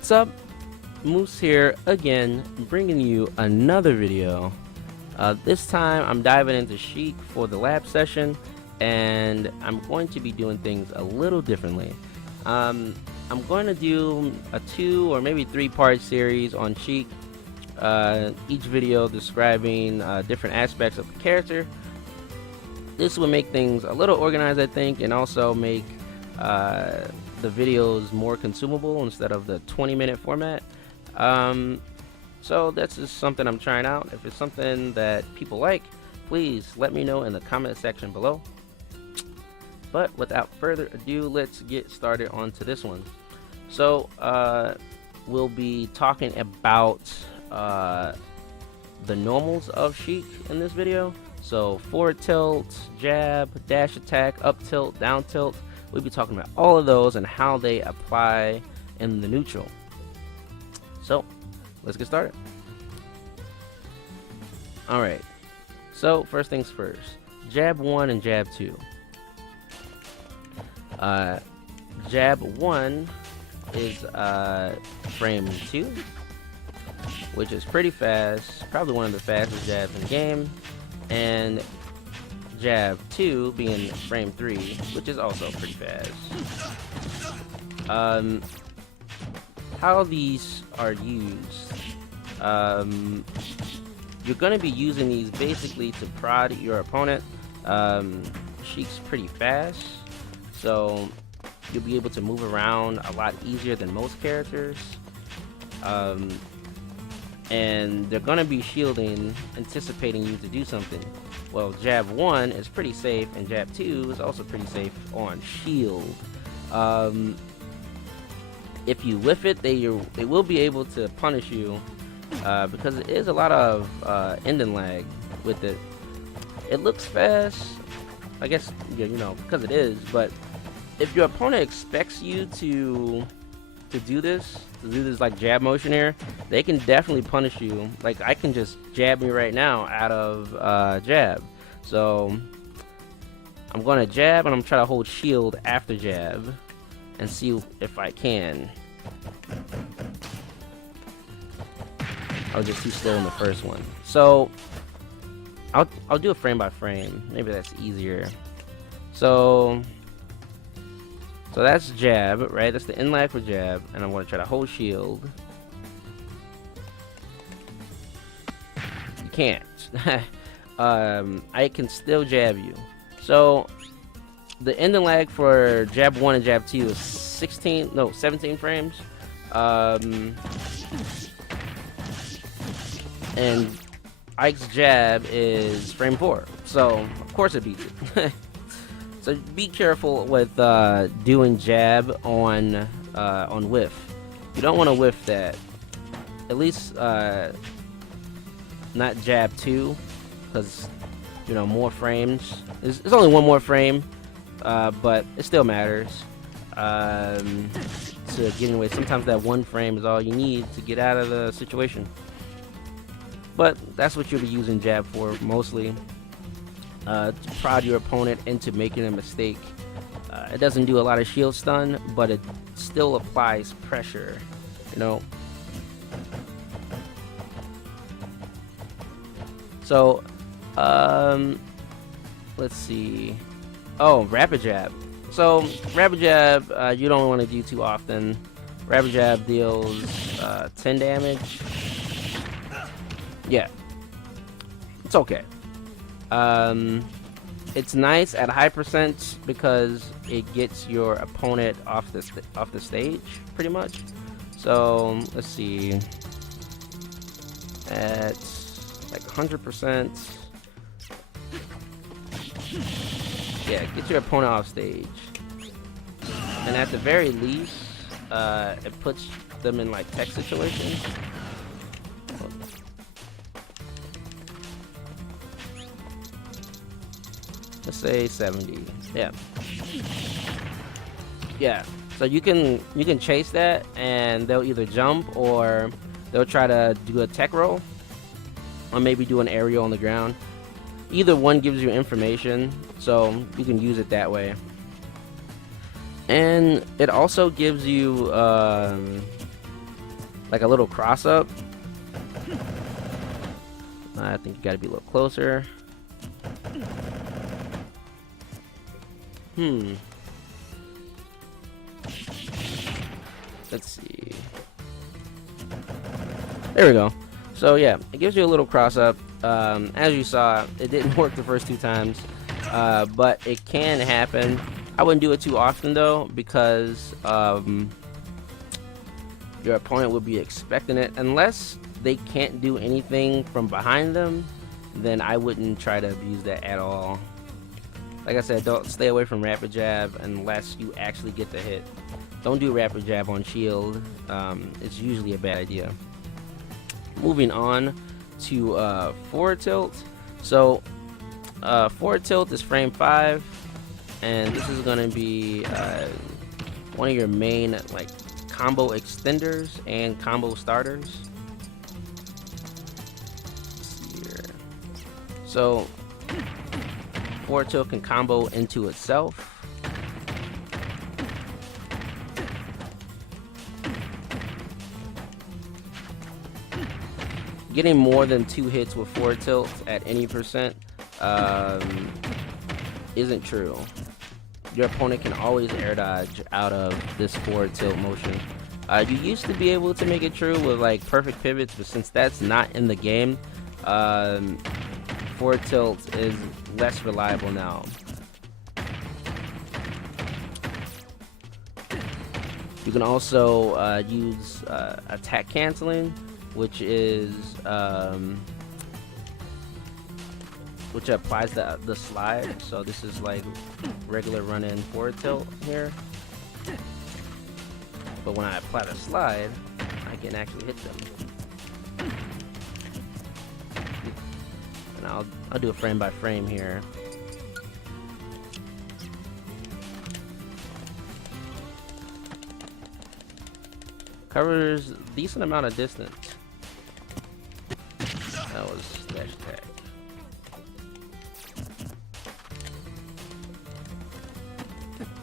What's up? Moose here again, bringing you another video. This time I'm diving into Sheik for the lab session, and I'm going to be doing things a little differently. I'm going to do a 2 or maybe 3-part series on Sheik, each video describing different aspects of the character. This will make things a little organized, I think, and also make the videos more consumable instead of the 20-minute format. So that's just something I'm trying out. If it's something that people like, please let me know in the comment section below. But without further ado, let's get started onto this one. So we'll be talking about the normals of Sheik in this video. So forward tilt, jab, dash attack, up tilt, down tilt. We'll be talking about all of those and how they apply in the neutral. So let's get started. Alright, so first things first, jab 1 and jab 2. Jab 1 is frame 2, which is pretty fast, probably one of the fastest jabs in the game, and jab 2 being frame 3, which is also pretty fast. How these are used, you're going to be using these basically to prod your opponent. Sheik's pretty fast, so you'll be able to move around a lot easier than most characters, and they're going to be shielding, anticipating you to do something. Well, jab 1 is pretty safe, and jab 2 is also pretty safe on shield. If you whiff it, they will be able to punish you, because it is a lot of ending lag with it. It looks fast, I guess, you know, because it is, but if your opponent expects you to do this like jab motion here, they can definitely punish you. Like, I can just jab me right now out of jab. So I'm gonna jab, and I'm trying to hold shield after jab and see if I can. I was just too slow in the first one, so I'll do it frame by frame. Maybe that's easier. So that's jab, right? That's the in lag for jab, and I'm going to try to hold shield. You can't. I can still jab you. So the ending lag for jab 1 and jab 2 is 17 frames. And Ike's jab is frame 4. So of course it beats it. So be careful with doing jab on whiff. You don't want to whiff that. At least not jab 2, because, you know, more frames. It's only one more frame, but it still matters. To get away, sometimes that one frame is all you need to get out of the situation. But that's what you'll be using jab for mostly. To prod your opponent into making a mistake. It doesn't do a lot of shield stun, but it still applies pressure, you know. So let's see. Oh, rapid jab. So rapid jab, you don't want to do too often. Rapid jab deals 10 damage. Yeah, it's okay. It's nice at high percent because it gets your opponent off the stage, pretty much. So let's see, at like 100%, yeah, get your opponent off stage, and at the very least, it puts them in like tech situations. Let's say 70. Yeah, so you can chase that, and they'll either jump or they'll try to do a tech roll, or maybe do an aerial on the ground. Either one gives you information, so you can use it that way. And it also gives you like a little cross up. I think you got to be a little closer. Let's see. There we go. So yeah, it gives you a little cross up. As you saw, it didn't work the first 2 times, but it can happen. I wouldn't do it too often though, because your opponent will be expecting it. Unless they can't do anything from behind them, then I wouldn't try to abuse that at all. Like I said, don't stay away from rapid jab unless you actually get the hit. Don't do rapid jab on shield. It's usually a bad idea. Moving on to forward tilt. So forward tilt is frame 5, and this is going to be one of your main like combo extenders and combo starters. Let's see here. So forward tilt can combo into itself. Getting more than 2 hits with forward tilt at any percent isn't true. Your opponent can always air dodge out of this forward tilt motion. You used to be able to make it true with like perfect pivots, but since that's not in the game, forward tilt is less reliable now. You can also use attack canceling, which is which applies the slide. So this is like regular run-in forward tilt here, but when I apply the slide, I can actually hit them. And I'll do a frame by frame here. Covers decent amount of distance. That was slash attack.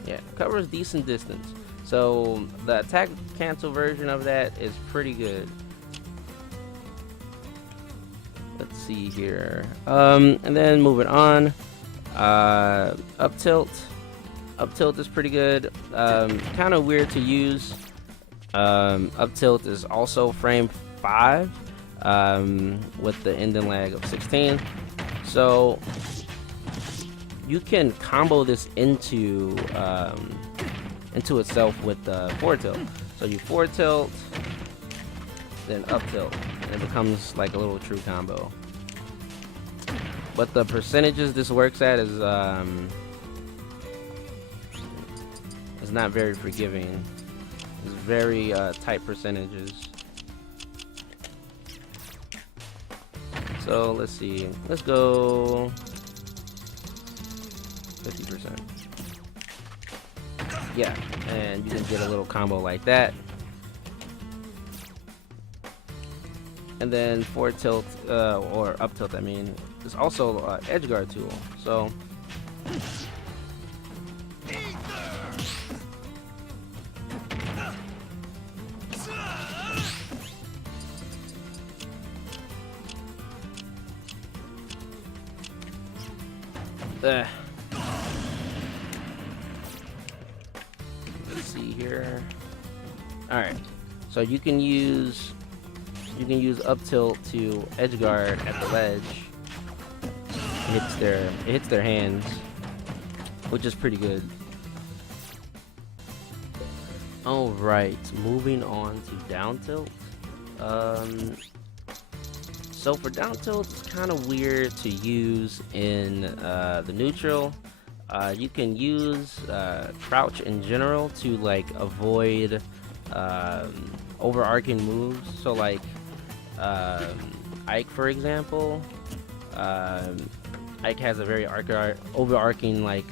Yeah, covers decent distance. So the attack cancel version of that is pretty good. Let's see here. And then moving on, up tilt. Up tilt is pretty good. Kind of weird to use. Up tilt is also frame 5 with the ending lag of 16. So you can combo this into itself with forward tilt. So you forward tilt, then up tilt, and it becomes like a little true combo. But the percentages this works at is not very forgiving. It's very tight percentages. So let's see. Let's go 50%. Yeah, and you can get a little combo like that. And then forward tilt, or up tilt, I mean, is also an edge guard tool. So let's see here. All right, so you can use up tilt to edge guard at the ledge. It hits their hands, which is pretty good. All right, moving on to down tilt. So for down tilt, it's kind of weird to use in the neutral. You can use crouch in general to like avoid overarching moves. So like Ike, for example, Ike has a very overarching like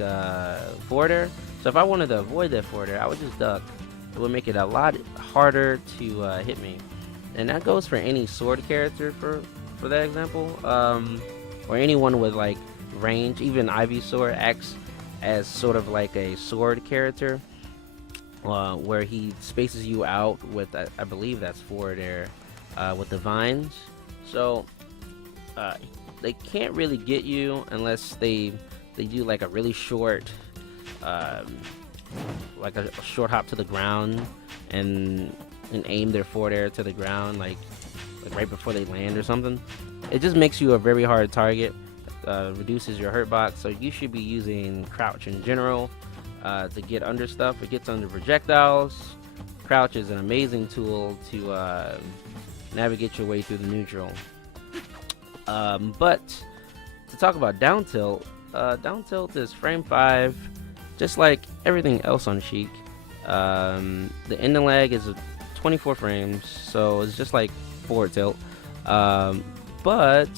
forward air. So if I wanted to avoid that forward air, I would just duck. It would make it a lot harder to hit me. And that goes for any sword character for that example, or anyone with like range. Even Ivysaur acts as sort of like a sword character. where he spaces you out with, I believe that's forward air, with the vines. So they can't really get you unless they do like a really short, like a short hop to the ground, and aim their forward air to the ground, like right before they land or something. It just makes you a very hard target, reduces your hurt box. So you should be using crouch in general to get under stuff. It gets under projectiles. Crouch is an amazing tool to navigate your way through the neutral. But to talk about down tilt is frame 5, just like everything else on Sheik. The ending lag is 24 frames, so it's just like forward tilt. But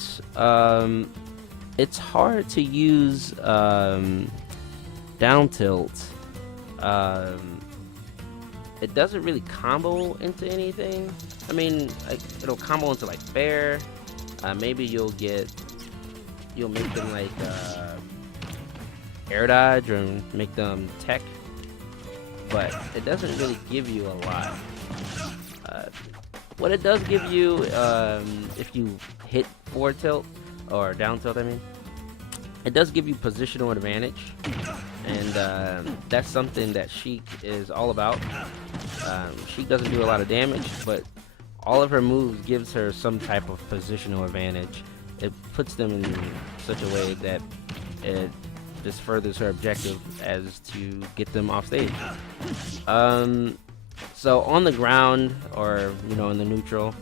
it's hard to use down tilt. It doesn't really combo into anything. I mean, like, it'll combo into like fair. Maybe you'll make them like air dodge or make them tech, but it doesn't really give you a lot. What it does give you, if you hit forward tilt or down tilt, I mean, it does give you positional advantage, and that's something that Sheik is all about. Sheik doesn't do a lot of damage, but all of her moves gives her some type of positional advantage. It puts them in such a way that it just furthers her objective as to get them off stage. So on the ground, or in the neutral,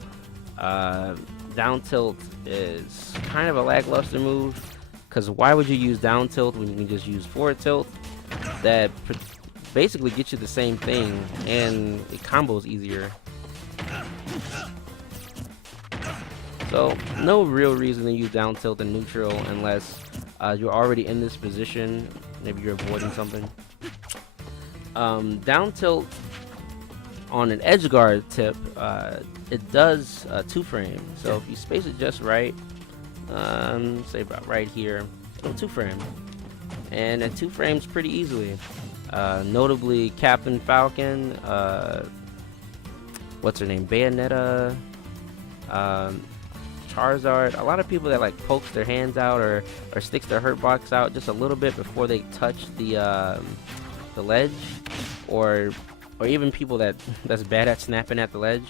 down tilt is kind of a lackluster move, because why would you use down tilt when you can just use forward tilt? That basically gets you the same thing, and it combos easier. So no real reason to use down tilt in neutral unless you're already in this position. Maybe you're avoiding something. Down tilt on an edge guard tip, it does 2 frame. So if you space it just right, say about right here, it'll 2 frame, and at 2 frames pretty easily. Notably, Captain Falcon, what's her name, Bayonetta, Charizard, a lot of people that like pokes their hands out or sticks their hurt box out just a little bit before they touch the ledge, or even people that's bad at snapping at the ledge.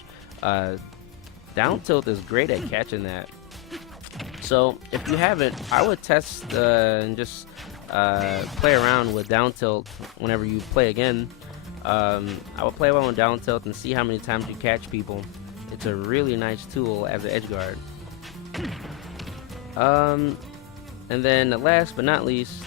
Down tilt is great at catching that. So if you haven't, I would test and just play around with down tilt whenever you play again. I would play around with down tilt and see how many times you catch people. It's a really nice tool as an edge guard. And then last but not least,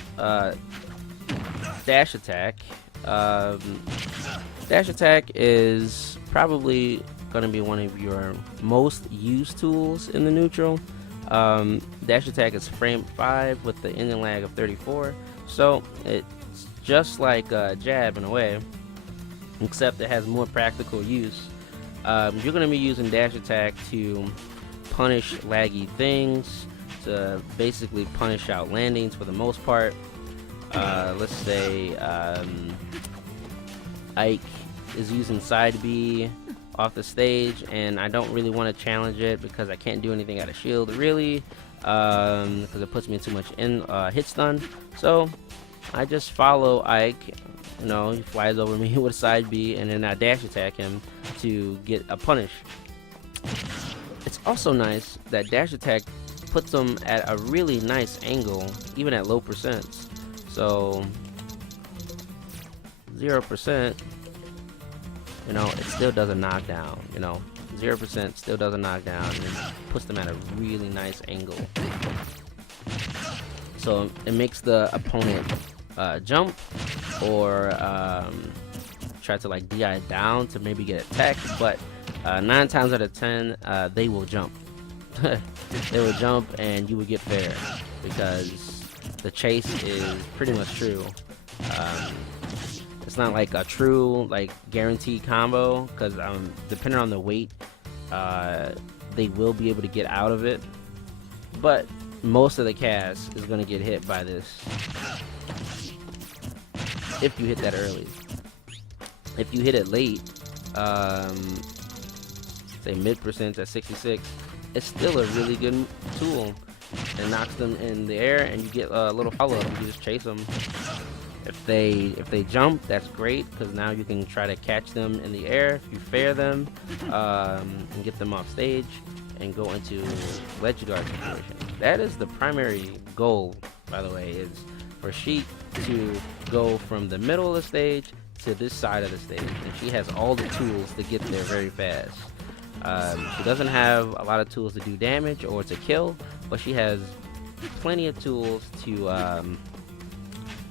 dash attack. Dash attack is probably going to be one of your most used tools in the neutral. Dash attack is frame 5 with the ending lag of 34, so it's just like jab in a way, except it has more practical use. You're going to be using dash attack to punish laggy things, to basically punish out landings for the most part. Let's say Ike is using side B off the stage, and I don't really want to challenge it because I can't do anything out of shield really, because it puts me in too much hit stun. So I just follow Ike. He flies over me with a side B, and then I dash attack him to get a punish. It's also nice that dash attack puts them at a really nice angle, even at low percents. So 0%, it still does a knockdown. 0% still does a knockdown, and puts them at a really nice angle. So it makes the opponent jump, or try to like DI down to maybe get a tech, but 9 times out of 10 they will jump. They will jump, and you will get fair because the chase is pretty much true. It's not like a true guaranteed combo, because depending on the weight, they will be able to get out of it, but most of the cast is going to get hit by this if you hit that early. if you hit it late, say mid percents at 66, it's still a really good tool. It knocks them in the air, and you get a little follow up. You just chase them. If they jump, that's great, because now you can try to catch them in the air. If you fair them, and get them off stage and go into ledge guard situation. That is the primary goal, by the way, is for Sheik to go from the middle of the stage to this side of the stage, and she has all the tools to get there very fast. She doesn't have a lot of tools to do damage or to kill, but she has plenty of tools to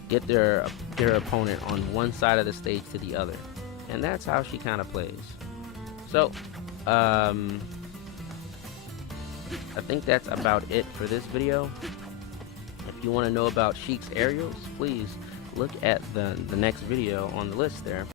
get their opponent on one side of the stage to the other, and that's how she kind of plays. So I think that's about it for this video. If you want to know about Sheik's aerials, please look at the next video on the list there.